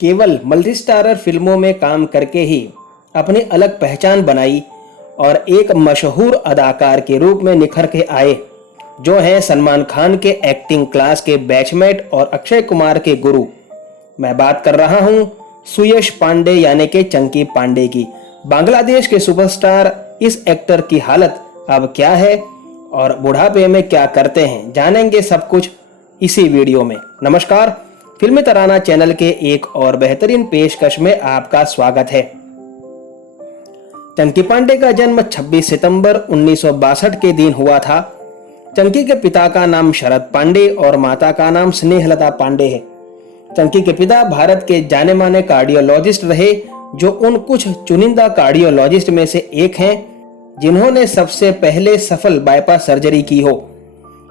केवल मल्टीस्टारर फिल्मों में काम करके ही अपनी अलग पहचान बनाई और एक मशहूर अदाकार के रूप में निखर के आए, जो हैं सलमान खान के एक्टिंग क्लास के बैचमेट और अक्षय कुमार के गुरु। मैं बात कर रहा हूं सुयश पांडे यानी कि चंकी पांडे की। बांग्लादेश के सुपरस्टार इस एक्टर की हालत अब क्या है और बुढ़ापे में क्या करते हैं, जानेंगे सब कुछ इसी वीडियो में। नमस्कार, फिल्मी तराना चैनल के एक और बेहतरीन पेशकश में आपका स्वागत है। चंकी पांडे का जन्म 26 सितंबर 1962 के दिन हुआ था। चंकी के पिता का नाम शरद पांडे और माता का नाम स्नेहलता पांडे है। चंकी के पिता भारत के जाने माने कार्डियोलॉजिस्ट रहे, जो उन कुछ चुनिंदा कार्डियोलॉजिस्ट में से एक हैं जिन्होंने सबसे पहले सफल बाईपास सर्जरी की हो।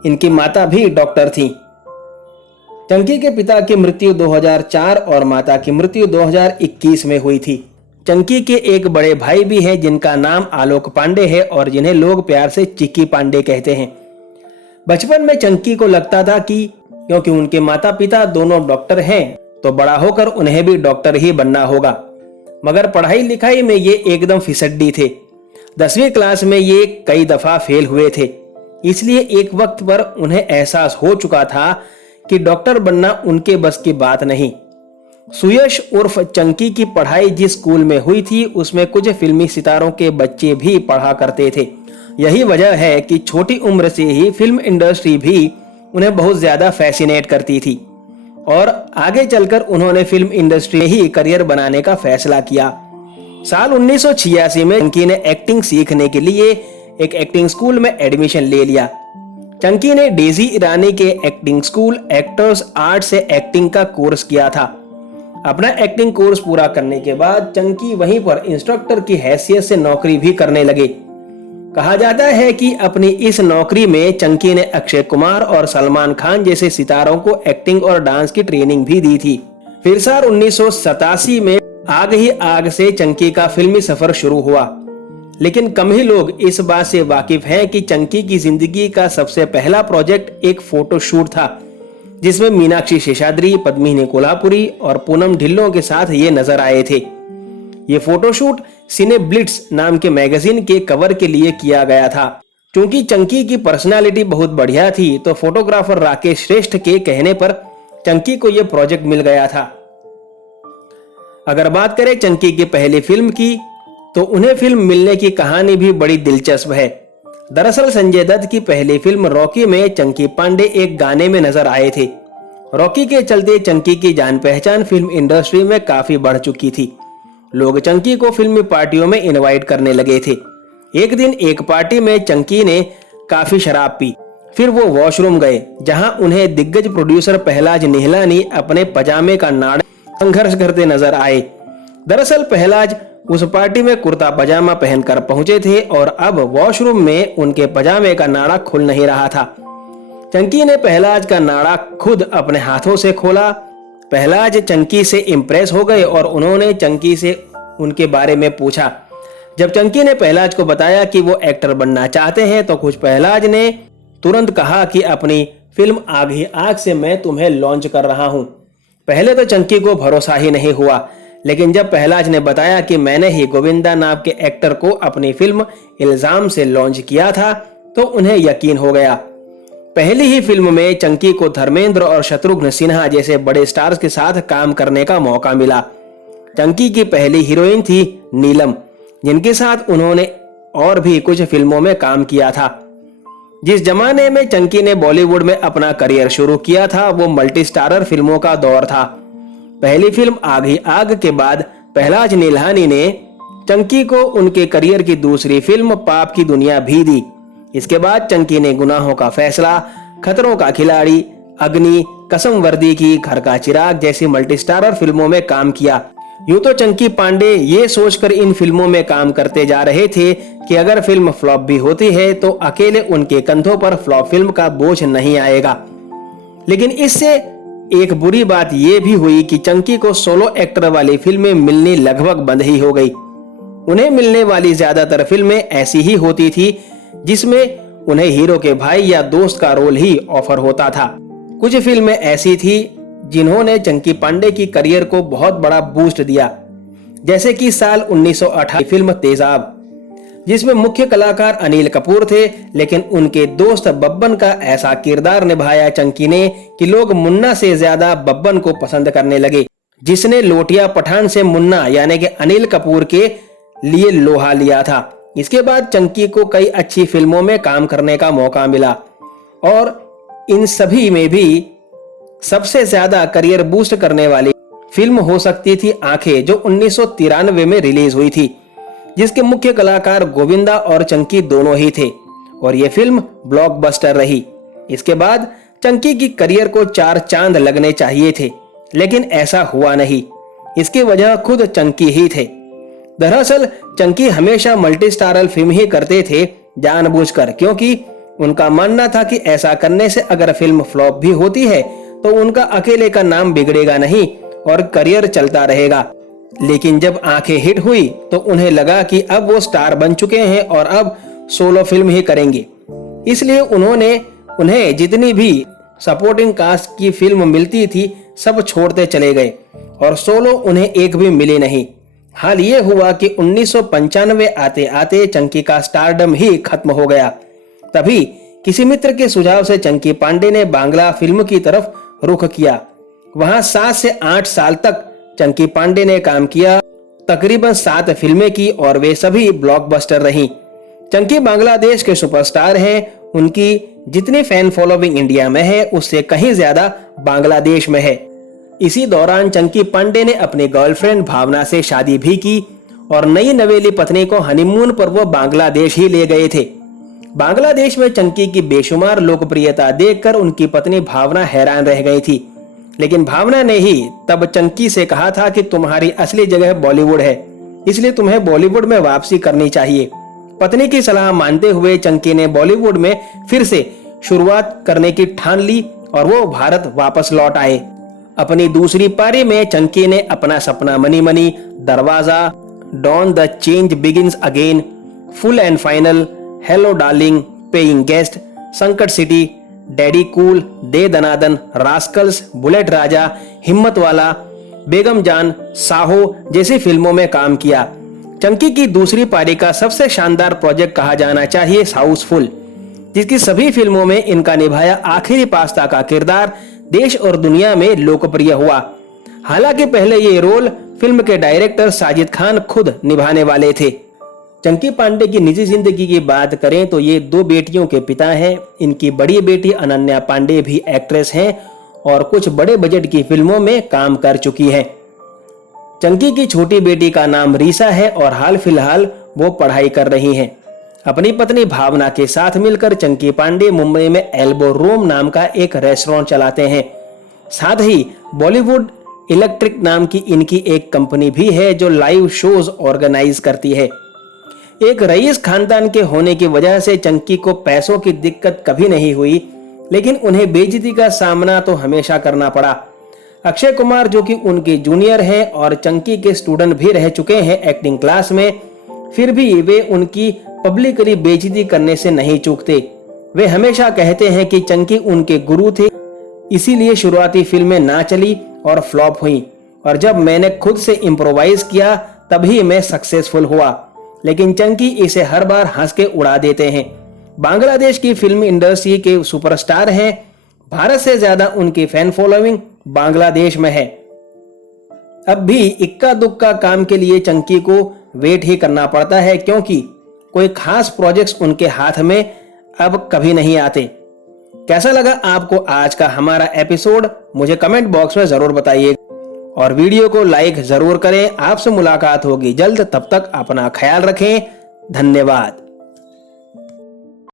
इनकी माता भी डॉक्टर थीं। चंकी के पिता की मृत्यु 2004 और माता की मृत्यु 2021 में हुई थी। चंकी के एक बड़े भाई भी हैं जिनका नाम आलोक पांडे है और जिन्हें लोग प्यार से चिक्की पांडे कहते हैं। बचपन में चंकी को लगता था कि क्योंकि उनके माता पिता दोनों डॉक्टर हैं तो बड़ा होकर उन्हें भी डॉक्टर ही बनना होगा, मगर पढ़ाई लिखाई में ये एकदम फिसड्डी थे। 10वीं क्लास में ये कई दफा फेल हुए थे, इसलिए एक वक्त पर उन्हें एहसास हो चुका था कि डॉक्टर बनना उनके बस की बात नहीं। सुयश उर्फ चंकी की पढ़ाई जिस स्कूल में हुई थी उसमें कुछ फिल्मी सितारों के बच्चे भी पढ़ा करते थे। यही वजह है कि छोटी उम्र से ही फिल्म इंडस्ट्री भी उन्हें बहुत ज्यादा फैसिनेट करती थी और आगे चलकर उन्होंने फिल्म इंडस्ट्री में ही करियर बनाने का फैसला किया। साल 1986 में चंकी ने एक्टिंग सीखने के लिए एक एक्टिंग स्कूल में एडमिशन ले लिया। चंकी ने डेजी ईरानी के एक्टिंग स्कूल एक्टर्स आर्ट से एक्टिंग का कोर्स किया था। अपना एक्टिंग कोर्स पूरा करने के बाद चंकी वहीं पर इंस्ट्रक्टर की हैसियत से नौकरी भी करने लगे। कहा जाता है कि अपनी इस नौकरी में चंकी ने अक्षय कुमार और सलमान खान जैसे सितारों को एक्टिंग और डांस की ट्रेनिंग भी दी थी। फिर साल 1987 में आग ही आग से चंकी का फिल्मी सफर शुरू हुआ, लेकिन कम ही लोग इस बात से वाकिफ हैं कि चंकी की जिंदगी का सबसे पहला प्रोजेक्ट एक फोटो शूट था, जिसमें मीनाक्षी शेषाद्री, पद्मिनी कोल्हापुरी और पूनम ढिल्लों के साथ ये नजर आए थे। ये फोटोशूट सिने ब्लिट्स नाम के मैगजीन के कवर के लिए किया गया था। क्योंकि चंकी की पर्सनालिटी बहुत बढ़िया थी तो फोटोग्राफर राकेश श्रेष्ठ के कहने पर चंकी को यह प्रोजेक्ट मिल गया था। अगर बात करें चंकी की पहली फिल्म की तो उन्हें फिल्म मिलने की कहानी भी बड़ी दिलचस्प है। दरअसल संजय दत्त की पहली फिल्म रॉकी में चंकी पांडे एक गाने में नजर आए थे। रॉकी के चलते चंकी की जान पहचान फिल्म इंडस्ट्री में काफी बढ़ चुकी थी। लोग चंकी को फिल्मी पार्टियों में इनवाइट करने लगे थे। एक दिन एक पार्टी में चंकी ने काफी शराब पी, फिर वो वॉशरूम गए, जहां उन्हें दिग्गज प्रोड्यूसर पहलाज निहलानी अपने पजामे का नाड़ा संघर्ष करते नजर आए। दरअसल पहलाज उस पार्टी में कुर्ता पजामा पहनकर पहुंचे थे और अब वॉशरूम में उनके पजामे का नाड़ा खुल नहीं रहा था। चंकी ने पहलाज का नाड़ा खुद अपने हाथों से खोला। पहलाज चंकी से इम्प्रेस हो गए और उन्होंने चंकी से उनके बारे में पूछा। जब चंकी ने पहलाज को बताया कि वो एक्टर बनना चाहते हैं तो कुछ पहलाज ने तुरंत कहा कि अपनी फिल्म आग ही आग से मैं तुम्हें लॉन्च कर रहा हूं। पहले तो चंकी को भरोसा ही नहीं हुआ, लेकिन जब पहलाज ने बताया कि मैंने ही गोविंदा नाम के एक्टर को अपनी फिल्म इल्जाम से लॉन्च किया था तो उन्हें यकीन हो गया। पहली ही फिल्म में चंकी को धर्मेंद्र और शत्रुघ्न सिन्हा जैसे बड़े स्टार्स के साथ काम करने का मौका मिला। चंकी की पहली हीरोइन थी नीलम, जिनके साथ उन्होंने और भी कुछ फिल्मों में काम किया था। जिस जमाने में चंकी ने बॉलीवुड में अपना करियर शुरू किया था वो मल्टी स्टारर फिल्मों का दौर था। पहली फिल्म आग ही आग के बाद पहलाज निहलानी ने चंकी को उनके करियर की दूसरी फिल्म पाप की दुनिया भी दी। इसके बाद चंकी ने गुनाहों का फैसला, खतरों का खिलाड़ी, अग्नि, कसम वर्दी की, घर का चिराग जैसी मल्टीस्टारर फिल्मों में काम किया। यूं तो चंकी पांडे ये सोचकर इन फिल्मों में काम करते जा रहे थे कि अगर फिल्म फ्लॉप भी होती है तो अकेले उनके कंधों पर फ्लॉप फिल्म का बोझ नहीं आएगा। लेकिन इससे एक बुरी बात यह भी हुई कि चंकी को सोलो एक्टर वाली फिल्में मिलनी लगभग बंद ही हो गई। उन्हें मिलने वाली ज्यादातर फिल्में ऐसी ही होती थी जिसमें उन्हें हीरो के भाई या दोस्त का रोल ही ऑफर होता था। कुछ फिल्में ऐसी थी जिन्होंने चंकी पांडे की करियर को बहुत बड़ा बूस्ट दिया, जैसे कि साल 1988 फिल्म तेजाब, जिसमें मुख्य कलाकार अनिल कपूर थे, लेकिन उनके दोस्त बब्बन का ऐसा किरदार निभाया चंकी ने कि लोग मुन्ना से ज्यादा बब्बन को पसंद करने लगे, जिसने लोटिया पठान से मुन्ना यानी कि अनिल कपूर के लिए लोहा लिया था। इसके बाद चंकी को कई अच्छी फिल्मों में काम करने का मौका मिला और इन सभी में भी सबसे ज्यादा करियर बूस्ट करने वाली फिल्म हो सकती थी आंखें, जो 1993 में रिलीज हुई थी, जिसके मुख्य कलाकार गोविंदा और चंकी दोनों ही थे और ये फिल्म ब्लॉकबस्टर रही। इसके बाद चंकी की करियर को 4 चांद लगने चाहिए थे, लेकिन ऐसा हुआ नहीं। इसकी वजह खुद चंकी ही थे। दरअसल चंकी हमेशा मल्टी स्टारल फिल्म ही करते थे जानबूझकर, क्योंकि उनका मानना था कि ऐसा करने से अगर फिल्म फ्लॉप भी होती है तो उनका अकेले का नाम बिगड़ेगा नहीं और करियर चलता रहेगा। लेकिन जब आंखें हिट हुई तो उन्हें लगा कि अब वो स्टार बन चुके हैं और अब सोलो फिल्म ही करेंगे, इसलिए उन्हें जितनी भी सपोर्टिंग कास्ट की फिल्म मिलती थी सब छोड़ते चले गए और सोलो उन्हें एक भी मिली नहीं। हाल ये हुआ कि 1995 आते आते चंकी का स्टारडम ही खत्म हो गया। तभी किसी मित्र के सुझाव से चंकी पांडे ने बांग्ला फिल्म की तरफ रुख किया। वहां 7 से 8 साल तक चंकी पांडे ने काम किया, तकरीबन 7 फिल्में की और वे सभी ब्लॉकबस्टर रहीं। चंकी बांग्लादेश के सुपरस्टार हैं। उनकी जितनी फैन फॉलोइंग इंडिया में है उससे कहीं ज्यादा बांग्लादेश में है। इसी दौरान चंकी पांडे ने अपनी गर्लफ्रेंड भावना से शादी भी की और नई नवेली पत्नी को हनीमून पर वो बांग्लादेश ही ले गए थे। बांग्लादेश में चंकी की बेशुमार लोकप्रियता देखकर उनकी पत्नी भावना हैरान रह गई थी, लेकिन भावना ने ही तब चंकी से कहा था कि तुम्हारी असली जगह बॉलीवुड है, इसलिए तुम्हें बॉलीवुड में वापसी करनी चाहिए। पत्नी की सलाह मानते हुए चंकी ने बॉलीवुड में फिर से शुरुआत करने की ठान ली और वो भारत वापस लौट आए। अपनी दूसरी पारी में चंकी ने अपना सपना money money, Darwaza, Don the change begins again, full and final, hello darling, paying guest, Sankat city, daddy cool, De Danadan, rascals, bullet राजा, हिम्मत वाला, बेगम जान, साहो जैसी फिल्मों में काम किया। चंकी की दूसरी पारी का सबसे शानदार प्रोजेक्ट कहा जाना चाहिए हाउसफुल, जिसकी सभी फिल्मों में इनका निभाया आखिरी पास्ता का किरदार देश और दुनिया में लोकप्रिय हुआ। हालांकि पहले ये रोल फिल्म के डायरेक्टर साजिद खान खुद निभाने वाले थे। चंकी पांडे की निजी जिंदगी की बात करें तो ये 2 बेटियों के पिता हैं। इनकी बड़ी बेटी अनन्या पांडे भी एक्ट्रेस हैं और कुछ बड़े बजट की फिल्मों में काम कर चुकी हैं। चंकी की छोटी बेटी का नाम रीसा है और हाल फिलहाल वो पढ़ाई कर रही हैं। अपनी पत्नी भावना के साथ मिलकर चंकी पांडे मुंबई में एल्बो रूम नाम का एक रेस्टोरेंट चलाते हैं। साथ ही बॉलीवुड इलेक्ट्रिक नाम की इनकी एक कंपनी भी है जो लाइव शोज ऑर्गेनाइज करती है। एक रईस खानदान के होने की वजह से चंकी को पैसों की दिक्कत कभी नहीं हुई, लेकिन उन्हें बेइज्जती का सामना तो हमेशा करना पड़ा। अक्षय कुमार जो कि उनके जूनियर हैं और चंकी के स्टूडेंट भी रह चुके हैं एक्टिंग क्लास में, फिर भी वे उनकी पब्लिकली बेइज्जती करने से नहीं चूकते। वे हमेशा कहते हैं कि चंकी उनके गुरु थे, इसीलिए शुरुआती फिल्में ना चली और फ्लॉप हुई और जब मैंने खुद से इम्प्रोवाइज किया तभी मैं सक्सेसफुल हुआ। लेकिन चंकी इसे हर बार हंस के उड़ा देते हैं। बांग्लादेश की फिल्म इंडस्ट्री के सुपरस्टार हैं। भारत से ज्यादा उनकी फैन फॉलोइंग बांग्लादेश में है। अब भी इक्का दुक्का काम के लिए चंकी को वेट ही करना पड़ता है, क्योंकि कोई खास प्रोजेक्ट्स उनके हाथ में अब कभी नहीं आते। कैसा लगा आपको आज का हमारा एपिसोड, मुझे कमेंट बॉक्स में जरूर बताइए और वीडियो को लाइक जरूर करें। आपसे मुलाकात होगी जल्द, तब तक अपना ख्याल रखें। धन्यवाद।